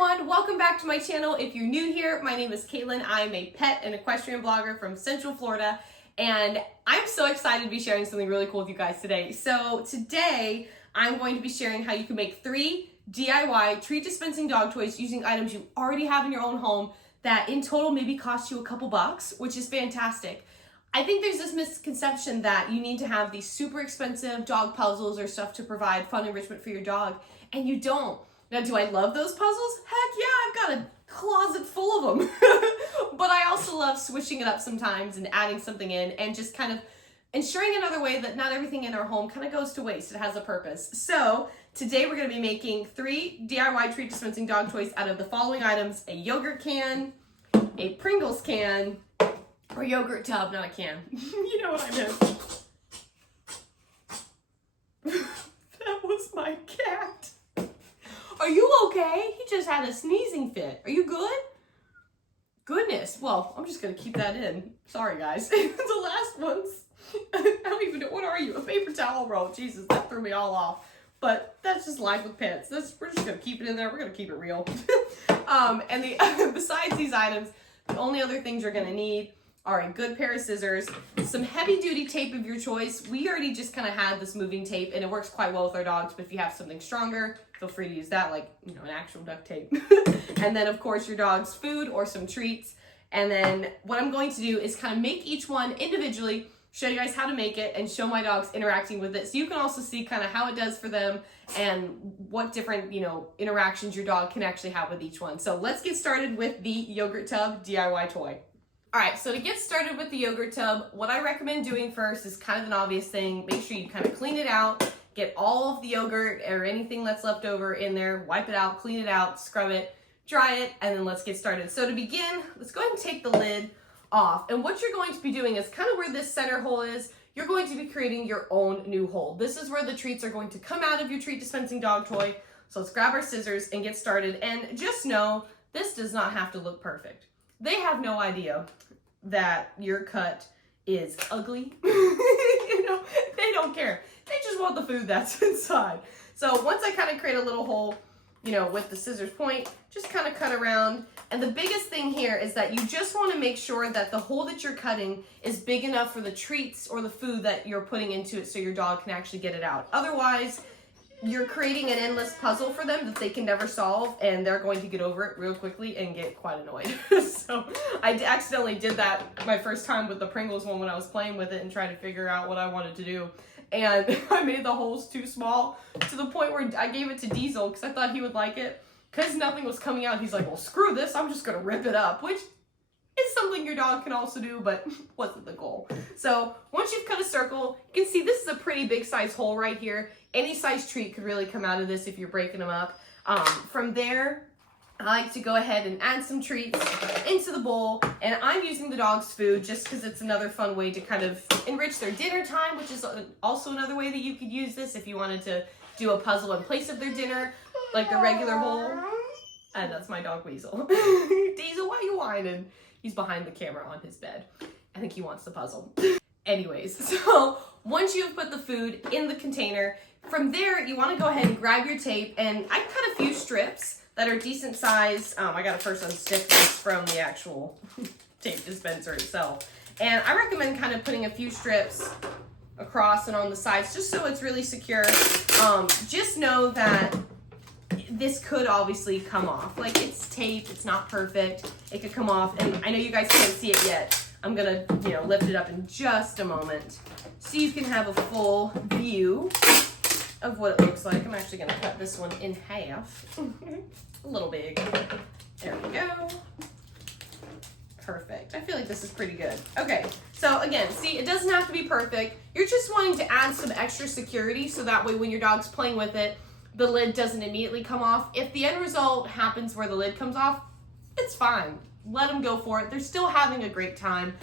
everyone, welcome back to my channel. If you're new here, my name is Caitlin. I'm a pet and equestrian blogger from Central Florida, and I'm so excited to be sharing something really cool with you guys today. So today, I'm going to be sharing how you can make 3 DIY treat dispensing dog toys using items you already have in your own home that in total maybe cost you a couple bucks, which is fantastic. I think there's this misconception that you need to have these super expensive dog puzzles or stuff to provide fun enrichment for your dog, and you don't. Now, do I love those puzzles? Heck yeah, I've got a closet full of them. But I also love switching it up sometimes and adding something in and just kind of ensuring another way that not everything in our home kind of goes to waste. It has a purpose. So today we're going to be making 3 DIY treat dispensing dog toys out of the following items: a yogurt can, a Pringles can, or yogurt tub, not a can. You know what I meant. That was my cat. Are you okay? He just had a sneezing fit. Are you good? Goodness. Well, I'm just going to keep that in. Sorry, guys. The last ones. I don't even know. What are you? A paper towel roll. Jesus, that threw me all off. But that's just life with pets. We're just going to keep it in there. We're going to keep it real. Besides these items, the only other things you're going to need are a good pair of scissors, some heavy-duty tape of your choice. We already just kind of had this moving tape, and it works quite well with our dogs, but if you have something stronger, feel free to use that, like, you know, an actual duct tape. And then, of course, your dog's food or some treats. And then what I'm going to do is kind of make each one individually, show you guys how to make it, and show my dogs interacting with it, so you can also see kind of how it does for them and what different, you know, interactions your dog can actually have with each one. So let's get started with the yogurt tub DIY toy. All right, so to get started with the yogurt tub, what I recommend doing first is kind of an obvious thing. Make sure you kind of clean it out, get all of the yogurt or anything that's left over in there, wipe it out, clean it out, scrub it, dry it, and then let's get started. So to begin, let's go ahead and take the lid off. And what you're going to be doing is kind of where this center hole is, you're going to be creating your own new hole. This is where the treats are going to come out of your treat dispensing dog toy. So let's grab our scissors and get started. And just know, this does not have to look perfect. They have no idea that your cut is ugly. You know, they don't care. They just want the food that's inside. So once I kind of create a little hole, you know, with the scissors point, just kind of cut around. And the biggest thing here is that you just want to make sure that the hole that you're cutting is big enough for the treats or the food that you're putting into it so your dog can actually get it out. Otherwise, you're creating an endless puzzle for them that they can never solve, and they're going to get over it real quickly and get quite annoyed. So I accidentally did that my first time with the Pringles one when I was playing with it and trying to figure out what I wanted to do. And I made the holes too small to the point where I gave it to Diesel because I thought he would like it. Because nothing was coming out, he's like, well, screw this, I'm just going to rip it up, which is something your dog can also do, but wasn't the goal. So once you've cut a circle, you can see this is a pretty big size hole right here. Any size treat could really come out of this if you're breaking them up. From there, I like to go ahead and add some treats into the bowl, and I'm using the dog's food just because it's another fun way to kind of enrich their dinner time, which is also another way that you could use this if you wanted to do a puzzle in place of their dinner, like the regular bowl. And that's my dog Weasel. Diesel, why are you whining? He's behind the camera on his bed. I think he wants the puzzle. Anyways, so once you've put the food in the container, from there you want to go ahead and grab your tape, and I cut a few strips that are decent size. I got to first unstick this from the actual tape dispenser itself. And I recommend kind of putting a few strips across and on the sides just so it's really secure. Just know that this could obviously come off. Like, it's tape, it's not perfect. It could come off, and I know you guys can't see it yet. I'm gonna, you know, lift it up in just a moment so you can have a full view of what it looks like. I'm actually gonna cut this one in half. A little big. There we go. Perfect. I feel like this is pretty good. Okay, so again, see, it doesn't have to be perfect. You're just wanting to add some extra security so that way when your dog's playing with it, the lid doesn't immediately come off. If the end result happens where the lid comes off, it's fine. Let them go for it. They're still having a great time.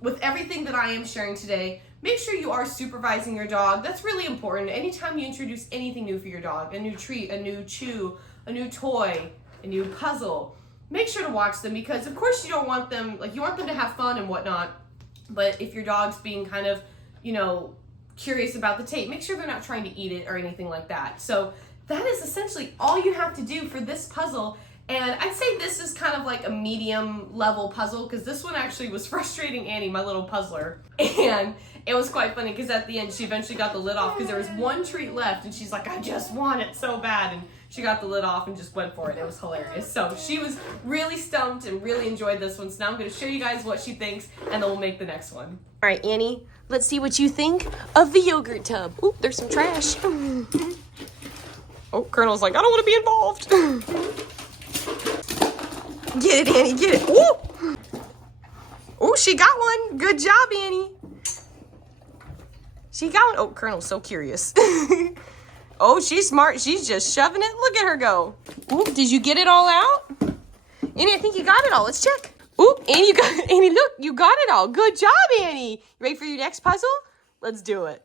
With everything that I am sharing today, make sure you are supervising your dog. That's really important. Anytime you introduce anything new for your dog, a new treat, a new chew, a new toy, a new puzzle, make sure to watch them, because of course you don't want them, like, you want them to have fun and whatnot, but if your dog's being kind of, you know, curious about the tape, make sure they're not trying to eat it or anything like that. So that is essentially all you have to do for this puzzle. And I'd say this is kind of like a medium level puzzle, because this one actually was frustrating Annie, my little puzzler. And it was quite funny because at the end she eventually got the lid off because there was one treat left and she's like, I just want it so bad. And she got the lid off and just went for it. It was hilarious. So she was really stumped and really enjoyed this one. So now I'm going to show you guys what she thinks and then we'll make the next one. All right, Annie, let's see what you think of the yogurt tub. Oop, there's some trash. Oh, Colonel's like, I don't want to be involved. Get it, Annie, get it. Ooh. Oh, she got one. Good job, Annie. She got one. Oh, Colonel's so curious. Oh, she's smart. She's just shoving it. Look at her go. Ooh, did you get it all out? Annie, I think you got it all. Let's check. Ooh, Annie, Annie, look, you got it all. Good job, Annie. You ready for your next puzzle? Let's do it.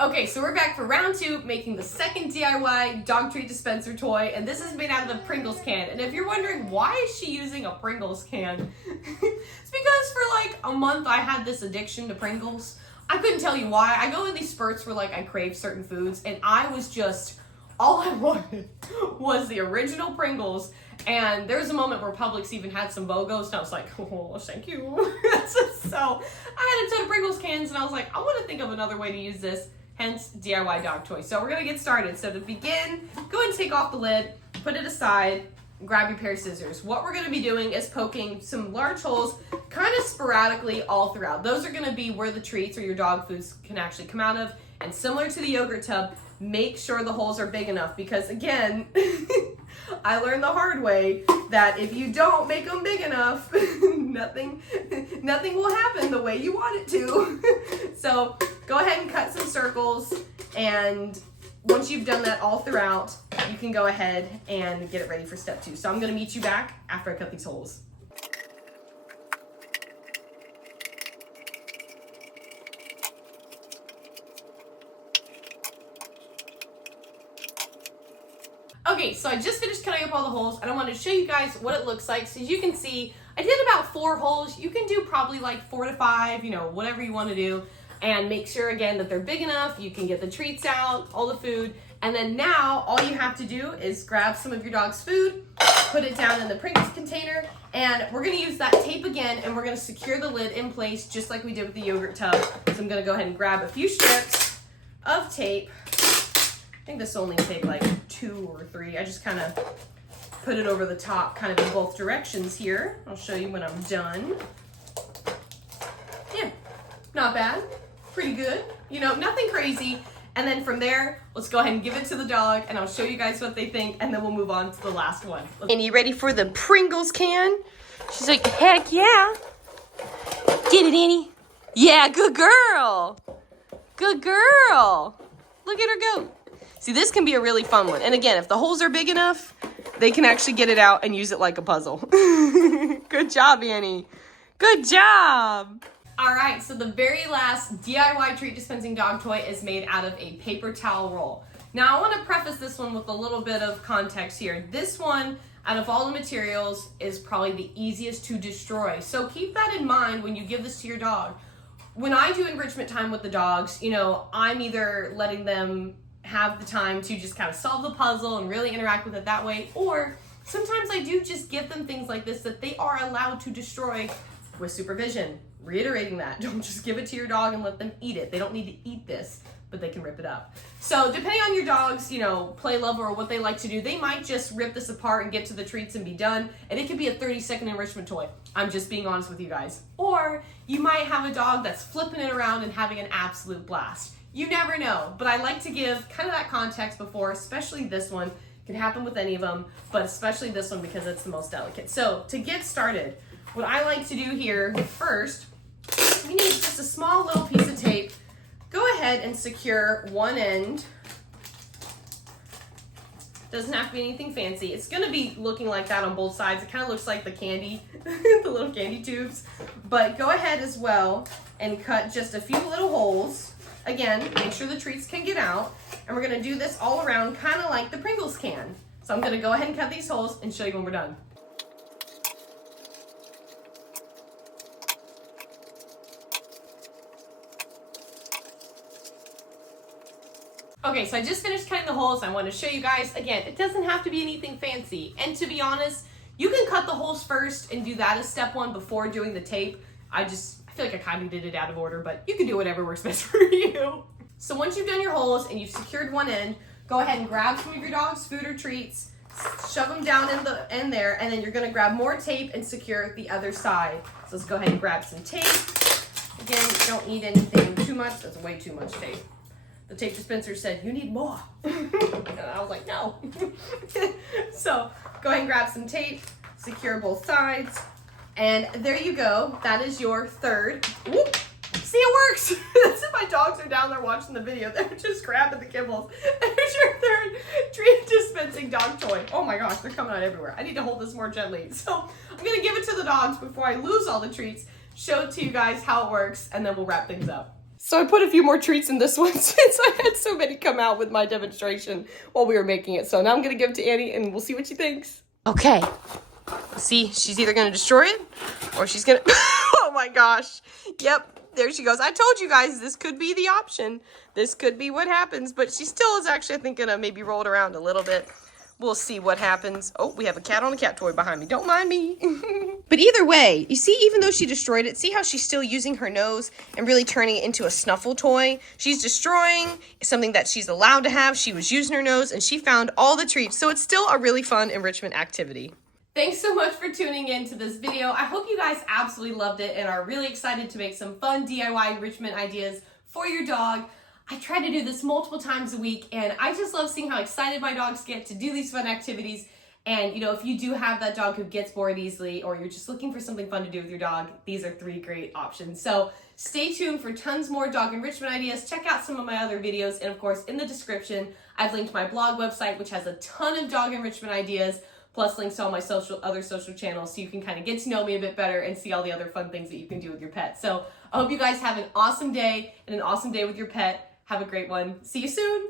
Okay, so we're back for round 2, making the second DIY dog treat dispenser toy, and this is made out of the Pringles can. And if you're wondering, why is she using a Pringles can? It's because for like a month I had this addiction to Pringles. I couldn't tell you why. I go in these spurts where like I crave certain foods, and I was just, all I wanted was the original Pringles. And there was a moment where Publix even had some BOGOs, and I was like, oh, thank you. So I had a ton of Pringles cans, and I was like, I want to think of another way to use this. Hence, DIY dog toy. So we're going to get started. So to begin, go ahead and take off the lid, put it aside, grab your pair of scissors. What we're going to be doing is poking some large holes kind of sporadically all throughout. Those are going to be where the treats or your dog foods can actually come out of. And similar to the yogurt tub, make sure the holes are big enough because, again, I learned the hard way that if you don't make them big enough, nothing will happen the way you want it to. So go ahead and cut some circles, and once you've done that all throughout, you can go ahead and get it ready for step 2. So I'm going to meet you back after I cut these holes. Okay, so I just finished cutting up all the holes, and I wanted to show you guys what it looks like. So as you can see, I did about 4 holes. You can do probably like 4 to 5, you know, whatever you want to do. And make sure, again, that they're big enough. You can get the treats out, all the food. And then now, all you have to do is grab some of your dog's food, put it down in the Pringles container, and we're going to use that tape again, and we're going to secure the lid in place just like we did with the yogurt tub. So I'm going to go ahead and grab a few strips of tape. I think this will only take like 2 or 3. I just kind of put it over the top kind of in both directions here. I'll show you when I'm done. Yeah, not bad. Pretty good. You know, nothing crazy. And then from there, let's go ahead and give it to the dog, and I'll show you guys what they think, and then we'll move on to the last one. And you ready for the Pringles can? She's like, heck yeah. Get it, Annie. Yeah, good girl. Good girl. Look at her go. See, this can be a really fun one. And again, if the holes are big enough, they can actually get it out and use it like a puzzle. Good job, Annie. Good job. All right, so the very last DIY treat dispensing dog toy is made out of a paper towel roll. Now, I want to preface this one with a little bit of context here. This one, out of all the materials, is probably the easiest to destroy. So keep that in mind when you give this to your dog. When I do enrichment time with the dogs, you know, I'm either letting them have the time to just kind of solve the puzzle and really interact with it that way, or sometimes I do just give them things like this that they are allowed to destroy with supervision. Reiterating that, don't just give it to your dog and let them eat it. They don't need to eat this, but they can rip it up. So depending on your dog's, you know, play level or what they like to do, they might just rip this apart and get to the treats and be done. And it could be a 30-second enrichment toy. I'm just being honest with you guys. Or you might have a dog that's flipping it around and having an absolute blast. You never know, but I like to give kind of that context before, especially this one. It can happen with any of them, but especially this one because it's the most delicate. So to get started, what I like to do here first, you need just a small little piece of tape. Go ahead and secure one end. Doesn't have to be anything fancy. It's gonna be looking like that on both sides. It kind of looks like the candy, the little candy tubes. But go ahead as well and cut just a few little holes. Again, make sure the treats can get out. And we're gonna do this all around, kind of like the Pringles can. So I'm gonna go ahead and cut these holes and show you when we're done. Okay, so I just finished cutting the holes. I want to show you guys, again, it doesn't have to be anything fancy. And to be honest, you can cut the holes first and do that as step one before doing the tape. I feel like I kind of did it out of order, but you can do whatever works best for you. So once you've done your holes and you've secured one end, go ahead and grab some of your dog's food or treats, shove them down in there, and then you're gonna grab more tape and secure the other side. So let's go ahead and grab some tape. Again, you don't need anything too much. That's way too much tape. The tape dispenser said, you need more. And I was like, no. So go ahead and grab some tape, secure both sides, and there you go. That is your third. Whoop. See, it works. That's if my dogs are down there watching the video. They're just grabbing the kibbles. There's your third treat dispensing dog toy. Oh my gosh, they're coming out everywhere. I need to hold this more gently. So I'm gonna give it to the dogs before I lose all the treats, show it to you guys how it works, and then we'll wrap things up. So I put a few more treats in this one since I had so many come out with my demonstration while we were making it. So now I'm gonna give it to Annie and we'll see what she thinks. Okay. See, she's either gonna destroy it or she's gonna, oh my gosh. Yep. There she goes. I told you guys this could be the option. This could be what happens, but she still is actually, I think, gonna maybe roll it around a little bit. We'll see what happens. Oh, we have a cat on a cat toy behind me. Don't mind me. But either way, you see, even though she destroyed it, see how she's still using her nose and really turning it into a snuffle toy? She's destroying something that she's allowed to have. She was using her nose and she found all the treats. So it's still a really fun enrichment activity. Thanks so much for tuning in to this video. I hope you guys absolutely loved it and are really excited to make some fun DIY enrichment ideas for your dog. I try to do this multiple times a week and I just love seeing how excited my dogs get to do these fun activities. And you know, if you do have that dog who gets bored easily or you're just looking for something fun to do with your dog, these are 3 great options. So stay tuned for tons more dog enrichment ideas. Check out some of my other videos. And of course, in the description, I've linked my blog website, which has a ton of dog enrichment ideas, plus links to all my other social channels so you can kind of get to know me a bit better and see all the other fun things that you can do with your pet. So I hope you guys have an awesome day and an awesome day with your pet. Have a great one. See you soon.